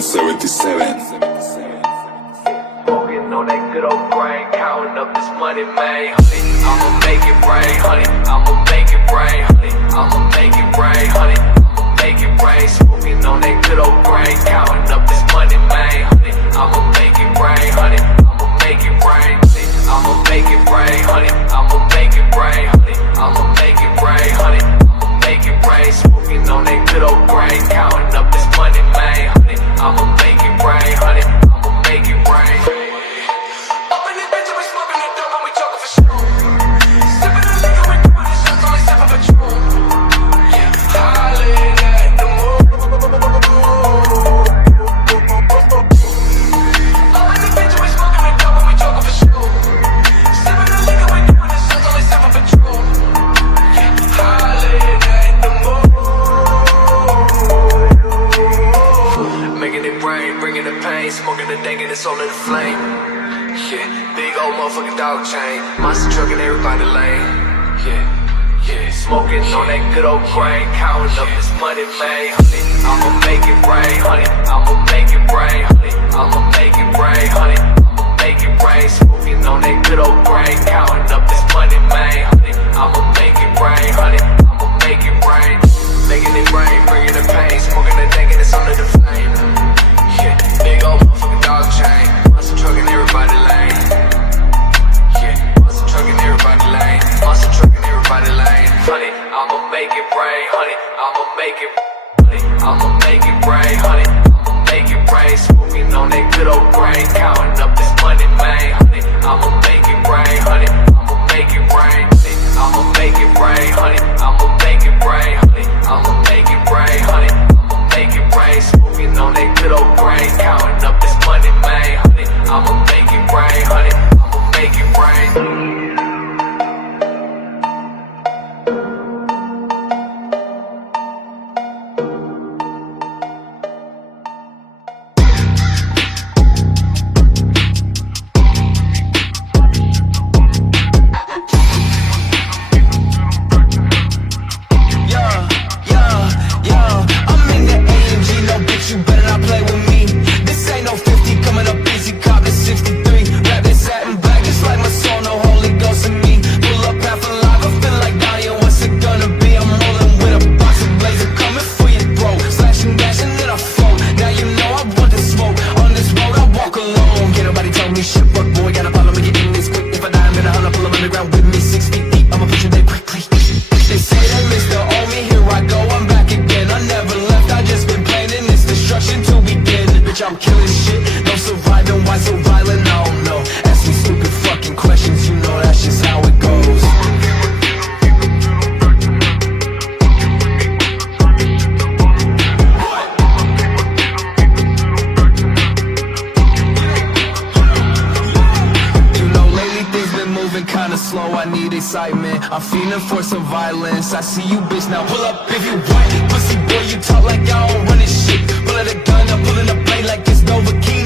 1177. Smoking on that good old grain, counting up this money, man. Honey, I'ma make it rain, honey. I'ma make it rain, honey. I'ma make it rain, honey. I'ma make it rain. Smoking on that good old grain, counting up this money, man. Honey, I'ma make it rain, honey. I'ma make it rain, honey. I'ma make it rain, honey. I'ma make it rain, honey. I'ma make it rain, honey. I'ma make it rain. Smoking on that good old grain, counting up this money, man. Honey, I'ma make it rain, honey. I'ma make it rain. Up in this bitch, we smoking the dope and we talking for sure. Sipping the liquor, we doing this shots, only sipping Patron. Yeah, hollering at the moon. Up in this bitch, we smoking the dope and we talking for sure. Sipping the liquor, we doing this shots, only sipping Patron. Yeah, hollering at the moon. Making it rain, bringing the pain, smoking the dank and it's all in the flame. Yeah, big old motherfucking dog chain, monster truck and everybody lane. Yeah, smoking on that good old grain, counting up this money, man. Honey, I'ma make it rain, honey. I'ma make it rain, honey. I'ma make it rain, honey. I'ma make it rain. Smoking on that good old grain, counting up this money, man. Honey, I'ma make it rain, honey. I'ma make it rain. Making it rain, bringing the pain, smoking the dank and it's under the flame. Yeah, big old motherfucking dog chain, monster truck and everybody lane. Yeah, monster truck and everybody lane. Monster truck and everybody lane. Honey, I'ma make it rain, honey. I'ma make it, honey. I'ma make it rain, honey. I'ma make it rain. Smoking on that good old grain, counting up this money, man. Honey, I'ma make it rain, honey. I'ma make it rain, honey. I'ma make it rain, honey. I'ma make it rain, honey. I'ma make it rain, honey. I'ma make it rain. Smoking on that good old grain, counting up this money, man. Honey, I'ma make it rain, honey. I'ma make it rain. I'm killing shit, no surviving, why so violent, I don't know. Ask me stupid fucking questions, you know that's just how it goes. You know, lately things been moving kinda slow, I need excitement. I'm feeling for some violence, I see you bitch, now pull up if you want. Pussy boy, you talk like y'all don't run this shit. Pulling a gun up, pulling a blade like it's Novocaine.